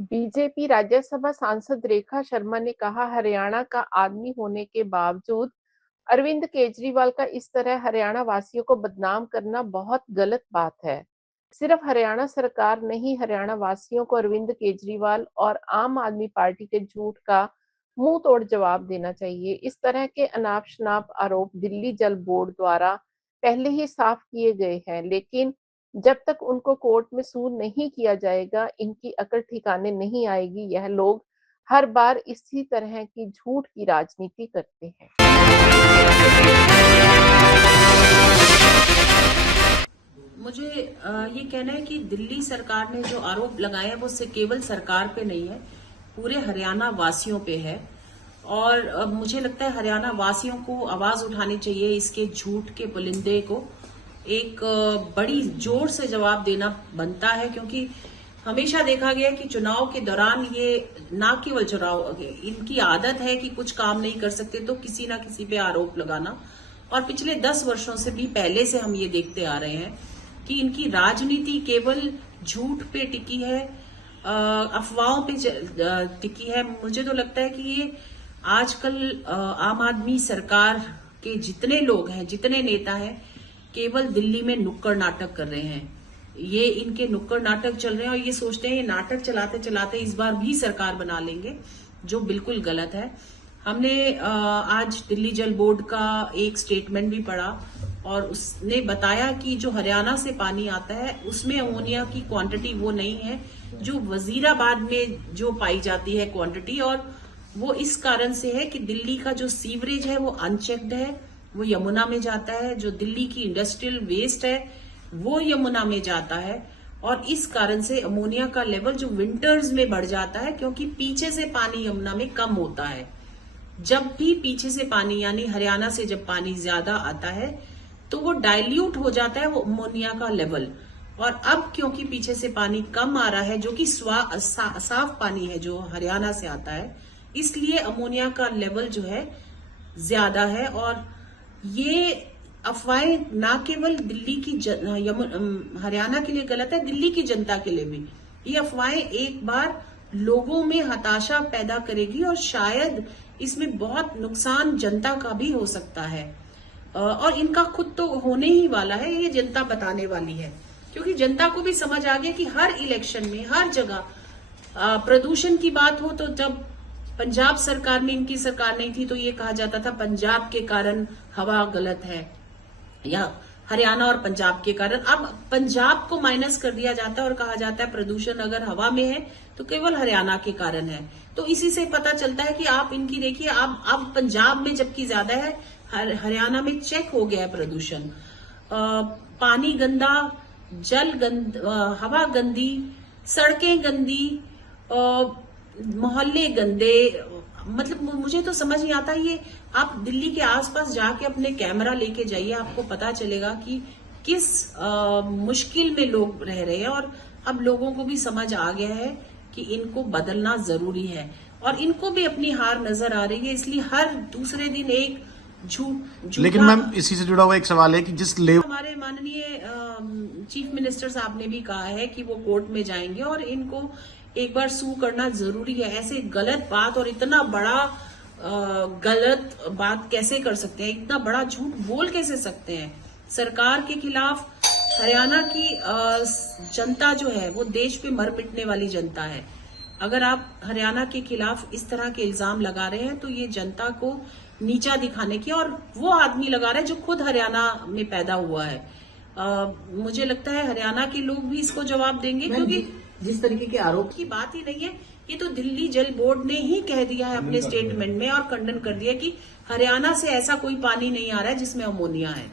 BJP Rajya Sabha सांसद रेखा शर्मा ने कहा, हरियाणा का आदमी होने के बावजूद अरविंद केजरीवाल का इस तरह हरियाणा वासियों को बदनाम करना बहुत गलत बात है। सिर्फ हरियाणा सरकार नहीं, हरियाणा वासियों को अरविंद केजरीवाल और आम आदमी पार्टी के झूठ का मुंह तोड़ जवाब देना चाहिए। इस तरह के अनाप शनाप आरोप दिल्ली जल बोर्ड द्वारा पहले ही साफ किए गए हैं, लेकिन जब तक उनको कोर्ट में सू नहीं किया जाएगा, इनकी अकल ठिकाने नहीं आएगी। यह लोग हर बार इसी तरह की झूठ की राजनीति करते हैं। मुझे ये कहना है कि दिल्ली सरकार ने जो आरोप लगाए हैं वो केवल सरकार पे नहीं है, पूरे हरियाणा वासियों पे है। और मुझे लगता है हरियाणा वासियों को आवाज उठानी चाहिए, इसके झूठ के पुलिंदे को एक बड़ी जोर से जवाब देना बनता है, क्योंकि हमेशा देखा गया कि चुनाव के दौरान ये ना केवल चुनाव, इनकी आदत है कि कुछ काम नहीं कर सकते तो किसी ना किसी पे आरोप लगाना। और पिछले 10 वर्षों से भी पहले से हम ये देखते आ रहे हैं कि इनकी राजनीति केवल झूठ पे टिकी है, अफवाहों पे टिकी है। मुझे तो लगता है कि ये आजकल आम आदमी सरकार के जितने लोग हैं, जितने नेता हैं, केवल दिल्ली में नुक्कड़ नाटक कर रहे हैं। ये इनके नुक्कड़ नाटक चल रहे हैं और ये सोचते हैं ये नाटक चलाते चलाते इस बार भी सरकार बना लेंगे, जो बिल्कुल गलत है। हमने आज दिल्ली जल बोर्ड का एक स्टेटमेंट भी पढ़ा और उसने बताया कि जो हरियाणा से पानी आता है उसमें अमोनिया की क्वांटिटी वो नहीं है जो वजीराबाद में जो पाई जाती है क्वांटिटी, और वो इस कारण से है कि दिल्ली का जो सीवरेज है वो अनचेक्ड है, वो यमुना में जाता है। जो दिल्ली की इंडस्ट्रियल वेस्ट है वो यमुना में जाता है और इस कारण से अमोनिया का लेवल जो विंटर्स में बढ़ जाता है, क्योंकि पीछे से पानी यमुना में कम होता है। जब भी पीछे से पानी यानी हरियाणा से जब पानी ज्यादा आता है तो वो डाइल्यूट हो जाता है वो अमोनिया का लेवल। और अब क्योंकि पीछे से पानी कम आ रहा है, जो कि साफ पानी है जो हरियाणा से आता है, इसलिए अमोनिया का लेवल जो है ज्यादा है। और ये अफवाहें ना केवल दिल्ली की हरियाणा के लिए गलत है, दिल्ली की जनता के लिए भी ये अफवाहें एक बार लोगों में हताशा पैदा करेगी और शायद इसमें बहुत नुकसान जनता का भी हो सकता है। और इनका खुद तो होने ही वाला है, ये जनता बताने वाली है, क्योंकि जनता को भी समझ आ गया कि हर इलेक्शन में हर जगह प्रदूषण की बात हो तो जब पंजाब सरकार में इनकी सरकार नहीं थी तो ये कहा जाता था पंजाब के कारण हवा गलत है, या हरियाणा और पंजाब के कारण। अब पंजाब को माइनस कर दिया जाता है और कहा जाता है प्रदूषण अगर हवा में है तो केवल हरियाणा के कारण है। तो इसी से पता चलता है कि आप इनकी देखिए, अब पंजाब में जबकि ज्यादा है, हरियाणा में चेक हो गया है प्रदूषण। पानी गंदा, जल हवा गंदी, सड़कें गंदी, मोहल्ले गंदे। मतलब मुझे तो समझ नहीं आता। ये आप दिल्ली के आसपास जाके अपने कैमरा लेके जाइए, आपको पता चलेगा कि किस मुश्किल में लोग रह रहे हैं। और अब लोगों को भी समझ आ गया है कि इनको बदलना जरूरी है और इनको भी अपनी हार नजर आ रही है, इसलिए हर दूसरे दिन एक झूठ। लेकिन मैम इसी से जुड़ा हुआ एक सवाल है कि जिस लेवल हमारे माननीय चीफ मिनिस्टर साहब ने भी कहा है कि वो कोर्ट में जाएंगे और इनको एक बार सू करना जरूरी है। ऐसे गलत बात और इतना बड़ा गलत बात कैसे कर सकते हैं, इतना बड़ा झूठ बोल कैसे सकते हैं। सरकार के खिलाफ हरियाणा की जनता जो है वो देश पे मर मिटने वाली जनता है। अगर आप हरियाणा के खिलाफ इस तरह के इल्जाम लगा रहे हैं तो ये जनता को नीचा दिखाने की, और वो आदमी लगा रहा है जो खुद हरियाणा में पैदा हुआ है। मुझे लगता है हरियाणा के लोग भी इसको जवाब देंगे, क्योंकि जिस तरीके के आरोप की बात ही नहीं है। ये तो दिल्ली जल बोर्ड ने ही कह दिया है अपने स्टेटमेंट में और खंडन कर दिया कि हरियाणा से ऐसा कोई पानी नहीं आ रहा है जिसमें अमोनिया है।